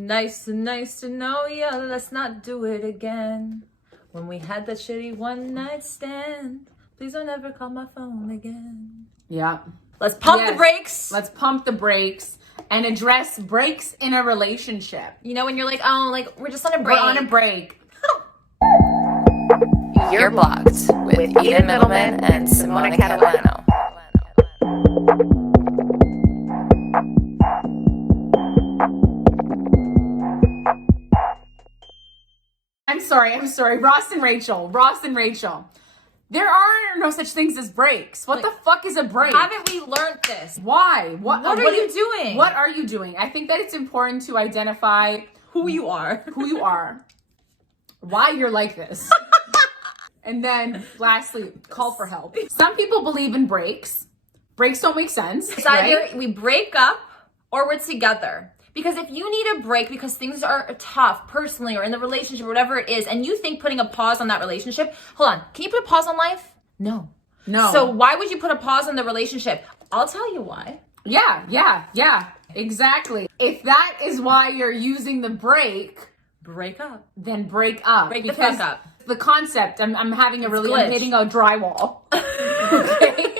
Nice to know ya. Let's not do it again. When we had that shitty one night stand, please don't ever call my phone again. Yeah. Let's pump the brakes. Let's pump the brakes and address breaks in a relationship. You know, when you're like, oh, like, we're just on a break. We're on a break. You're blocked with Eden Middleman and Simona Catalano. I'm sorry. Ross and Rachel. There are no such things as breaks. What the fuck is a break? Haven't we learned this? Why? What are you doing? What are you doing? I think that it's important to identify who you are. Why you're like this. And then lastly, call for help. Some people believe in breaks. Breaks don't make sense. It's either we break up or we're together. Because if you need a break because things are tough personally or in the relationship or whatever it is, and you think putting a pause on that relationship, hold on, can you put a pause on life? No. So why would you put a pause on the relationship? I'll tell you why. Yeah. Exactly. If that is why you're using the break up. Then break up. Break the fuck up. The concept, I'm having a really, I'm hitting a drywall. Okay.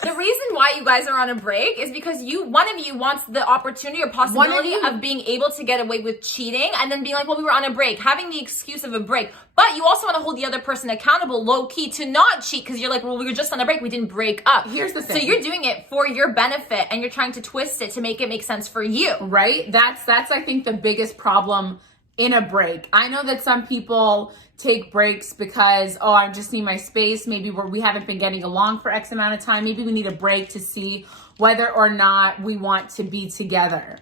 The reason why you guys are on a break is because one of you wants the opportunity or possibility of being able to get away with cheating and then being like, well, we were on a break, having the excuse of a break. But you also want to hold the other person accountable low key to not cheat because you're like, well, we were just on a break. We didn't break up. Here's the thing. So you're doing it for your benefit and you're trying to twist it to make it make sense for you. Right? That's I think the biggest problem in a break. I know that some people take breaks because, I just need my space. Maybe we haven't been getting along for X amount of time. Maybe we need a break to see whether or not we want to be together.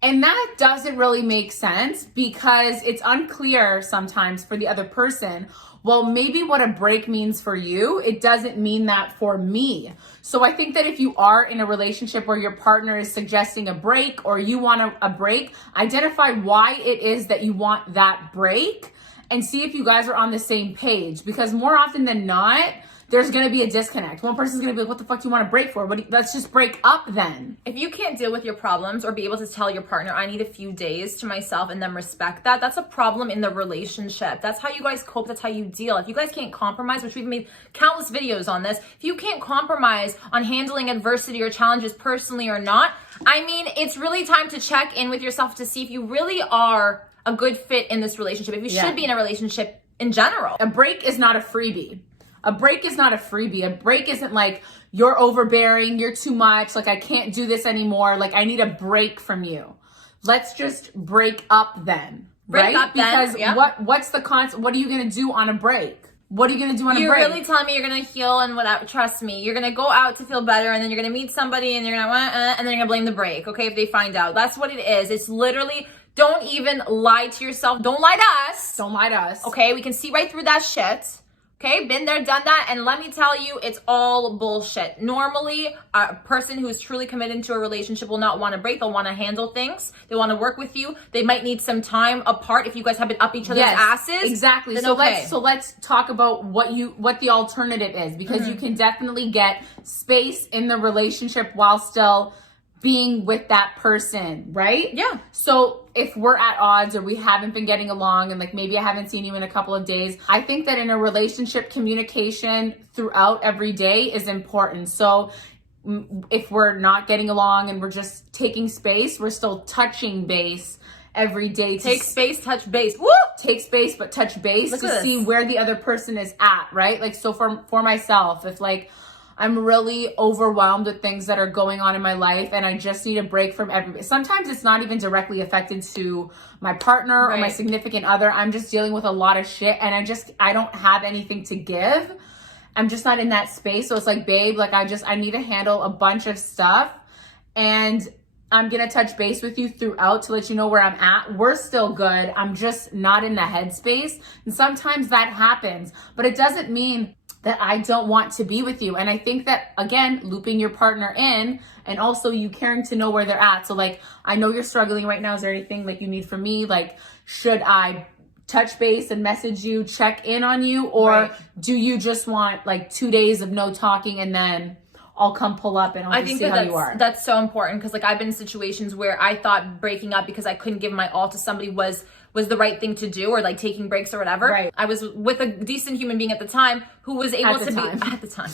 And that doesn't really make sense because it's unclear sometimes for the other person. Well, maybe what a break means for you, it doesn't mean that for me. So I think that if you are in a relationship where your partner is suggesting a break or you want a break, identify why it is that you want that break and see if you guys are on the same page. Because more often than not, there's going to be a disconnect. One person's going to be like, what the fuck do you want to break for? Let's just break up then. If you can't deal with your problems or be able to tell your partner, I need a few days to myself and then respect that, that's a problem in the relationship. That's how you guys cope. That's how you deal. If you guys can't compromise, which we've made countless videos on this, if you can't compromise on handling adversity or challenges personally or not, I mean, it's really time to check in with yourself to see if you really are a good fit in this relationship, if you should be in a relationship in general. A break is not a freebie. A break is not a freebie. A break isn't like, you're overbearing, you're too much, like I can't do this anymore, like I need a break from you. Let's just break up then, right? Because what's the concept? What are you going to do on a break? What are you going to do on a break? You're really telling me you're going to heal and whatever. Trust me. You're going to go out to feel better and then you're going to meet somebody and you're going to and then you're going to blame the break, okay, if they find out. That's what it is. It's literally, don't even lie to yourself. Don't lie to us. Don't lie to us. Okay, we can see right through that shit. Okay, been there, done that, and let me tell you, it's all bullshit. Normally, a person who's truly committed to a relationship will not want to break. They'll want to handle things. They want to work with you. They might need some time apart if you guys have been up each other's asses. Exactly. So let's talk about what the alternative is, because you can definitely get space in the relationship while still being with that person, right? Yeah. So if we're at odds or we haven't been getting along and like maybe I haven't seen you in a couple of days, I think that in a relationship, communication throughout every day is important. So if we're not getting along and we're just taking space, we're still touching base every day. Take space, touch base. Woo! Take space, but touch base to see where the other person is at, right? Like, so for myself, if like, I'm really overwhelmed with things that are going on in my life and I just need a break from everybody. Sometimes it's not even directly affected to my partner or my significant other. I'm just dealing with a lot of shit and I don't have anything to give. I'm just not in that space. So it's like, babe, like I need to handle a bunch of stuff and I'm going to touch base with you throughout to let you know where I'm at. We're still good. I'm just not in the headspace. And sometimes that happens, but it doesn't mean that I don't want to be with you. And I think that, again, looping your partner in and also you caring to know where they're at. So like, I know you're struggling right now. Is there anything like you need from me? Like, should I touch base and message you, check in on you? Or do you just want like 2 days of no talking and then I'll come pull up and I'll just see how you are. That's so important because like I've been in situations where I thought breaking up because I couldn't give my all to somebody was the right thing to do, or like taking breaks or whatever. Right. I was with a decent human being at the time who was able to be at the time.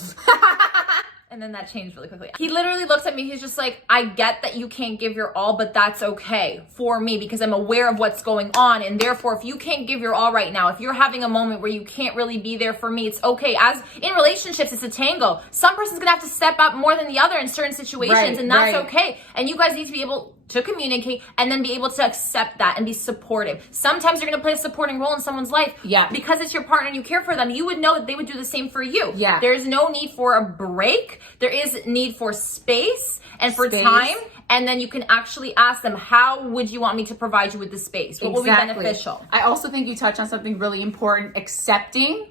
And then that changed really quickly. He literally looks at me, he's just like, I get that you can't give your all, but that's okay for me because I'm aware of what's going on. And therefore, if you can't give your all right now, if you're having a moment where you can't really be there for me, it's okay. As in relationships, it's a tango. Some person's gonna have to step up more than the other in certain situations, and that's okay. And you guys need to be able to communicate and then be able to accept that and be supportive. Sometimes you're going to play a supporting role in someone's life. Yeah. Because it's your partner and you care for them. You would know that they would do the same for you. Yeah. There's no need for a break. There is need for space and for time. And then you can actually ask them, how would you want me to provide you with the space? What will be beneficial? I also think you touch on something really important. Accepting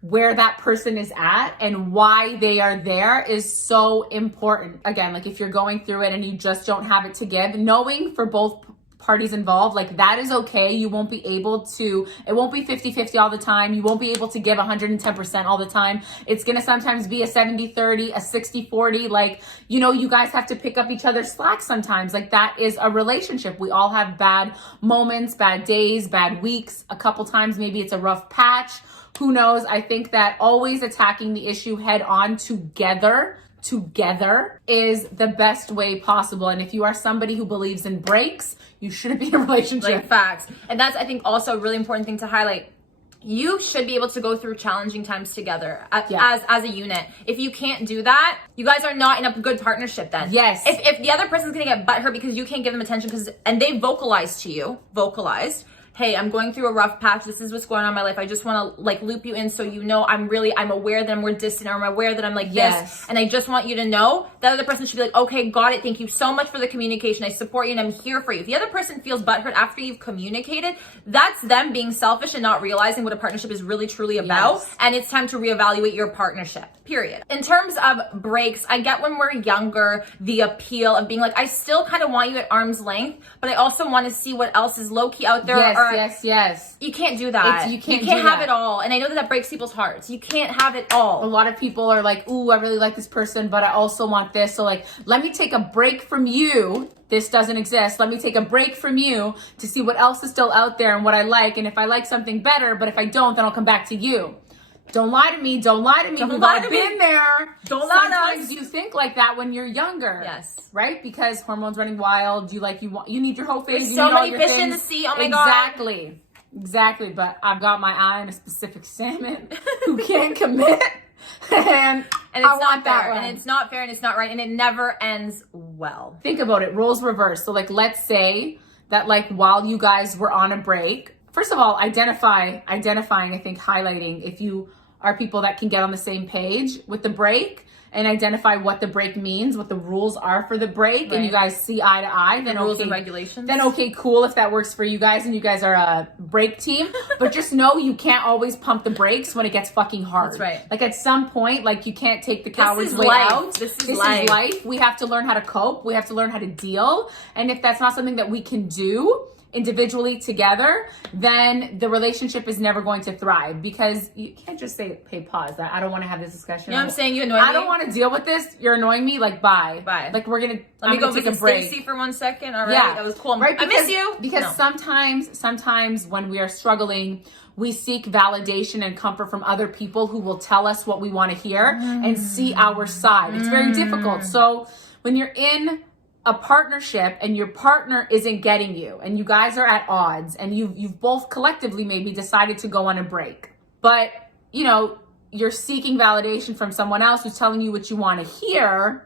where that person is at and why they are there is so important. Again, like if you're going through it and you just don't have it to give, knowing for both parties involved, like that is okay. You won't be able to, it won't be 50-50 all the time. You won't be able to give 110% all the time. It's going to sometimes be a 70-30, a 60-40. Like, you know, you guys have to pick up each other's slack sometimes. Like that is a relationship. We all have bad moments, bad days, bad weeks. A couple times, maybe it's a rough patch. Who knows? I think that always attacking the issue head on together is the best way possible. And if you are somebody who believes in breaks, you shouldn't be in a relationship. Like facts. And that's, I think, also a really important thing to highlight. You should be able to go through challenging times together as a unit. If you can't do that, you guys are not in a good partnership then. Yes. If the other person's gonna get butthurt because you can't give them attention and they vocalized, hey, I'm going through a rough patch. This is what's going on in my life. I just want to like loop you in so you know I'm aware that we're distant, or I'm aware that I'm like this. And I just want you to know that other person should be like, okay, got it. Thank you so much for the communication. I support you and I'm here for you. If the other person feels butthurt after you've communicated, that's them being selfish and not realizing what a partnership is really truly about. Yes. And it's time to reevaluate your partnership, period. In terms of breaks, I get when we're younger, the appeal of being like, I still kind of want you at arm's length, but I also want to see what else is low-key out there. Yes. You can't do that. You can't have it all. And I know that breaks people's hearts. You can't have it all. A lot of people are like, ooh, I really like this person, but I also want this. So like, let me take a break from you. This doesn't exist. Let me take a break from you to see what else is still out there and what I like. And if I like something better, but if I don't, then I'll come back to you. Don't lie to me. Don't lie to me. I've been there. Don't lie to us. Sometimes you think like that when you're younger. Yes. Right? Because hormones running wild. You need your whole face. There's so many fish in the sea. Oh my God. Exactly. But I've got my eye on a specific salmon who can't commit. and it's not fair. And it's not fair and it's not right. And it never ends well. Think about it. Roles reversed. So like, let's say that like while you guys were on a break, first of all, identifying, I think highlighting if you are people that can get on the same page with the break and identify what the break means, what the rules are for the break, and you guys see eye to eye, then rules and regulations. Then okay, cool if that works for you guys and you guys are a break team. But just know you can't always pump the brakes when it gets fucking hard. That's right. Like at some point, like you can't take the coward's way out. This is life. We have to learn how to cope. We have to learn how to deal. And if that's not something that we can do individually together, then the relationship is never going to thrive, because you can't just say, hey, pause that. I don't want to have this discussion. You know what I'm saying? You annoy me. I don't want to deal with this. You're annoying me. Like, bye. Like we're going to, let me go visit Stacy for 1 second. All right. Yeah. That was cool. Right? I miss you. Because sometimes when we are struggling, we seek validation and comfort from other people who will tell us what we want to hear and see our side. It's very difficult. So when you're in a partnership and your partner isn't getting you and you guys are at odds and you've both collectively maybe decided to go on a break, but you know, you're seeking validation from someone else who's telling you what you want to hear,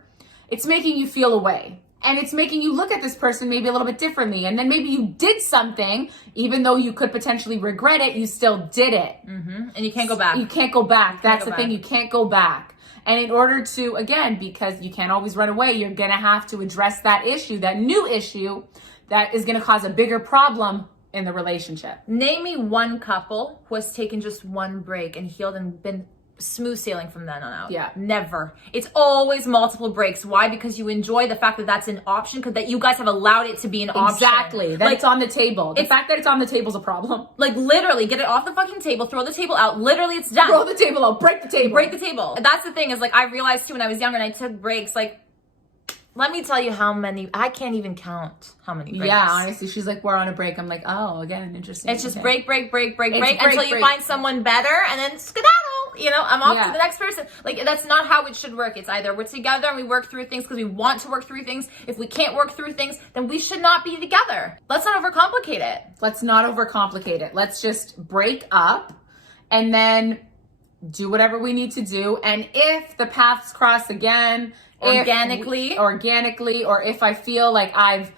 it's making you feel away. And it's making you look at this person maybe a little bit differently. And then maybe you did something, even though you could potentially regret it, you still did it. And you can't go back. You can't go back. That's the thing. You can't go back. And in order to, again, because you can't always run away, you're going to have to address that issue, that new issue that is going to cause a bigger problem in the relationship. Name me one couple who has taken just one break and healed and been smooth sailing from then on out. Yeah. Never. It's always multiple breaks. Why? Because you enjoy the fact that that's an option, because that you guys have allowed it to be an option. Exactly. That it's on the table. The fact that it's on the table is a problem. Like, literally, get it off the fucking table, throw the table out. Literally, it's done. Throw the table out. Break the table. Break the table. And that's the thing is, like, I realized too when I was younger and I took breaks, like, let me tell you how many, I can't even count how many breaks. Yeah, honestly, she's like, we're on a break. I'm like, oh, again, interesting. It's just okay. break It's until you find someone better and then skedaddle. You know, I'm off to the next person. Like, that's not how it should work. It's either we're together and we work through things because we want to work through things. If we can't work through things, then we should not be together. Let's not overcomplicate it. Let's not overcomplicate it. Let's just break up and then do whatever we need to do. And if the paths cross again, organically, or if I feel like I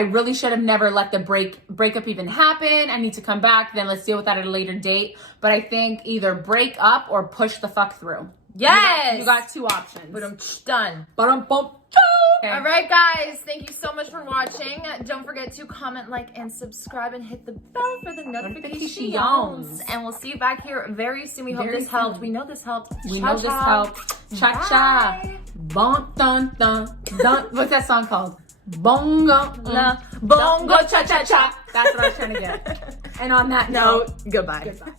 really should have never let the breakup even happen, I need to come back, then let's deal with that at a later date. But I think either break up or push the fuck through. Yes! You got two options. But I'm done. Okay. All right, guys. Thank you so much for watching. Don't forget to comment, like, and subscribe, and hit the bell for the notifications. And we'll see you back here very soon. We hope this helped. We know this helped. We know this helped. Cha-cha. Bon, dun, dun, dun. What's that song called? Bongo. Bongo cha-cha-cha. That's what I was trying to get. And on that note, goodbye. Goodbye.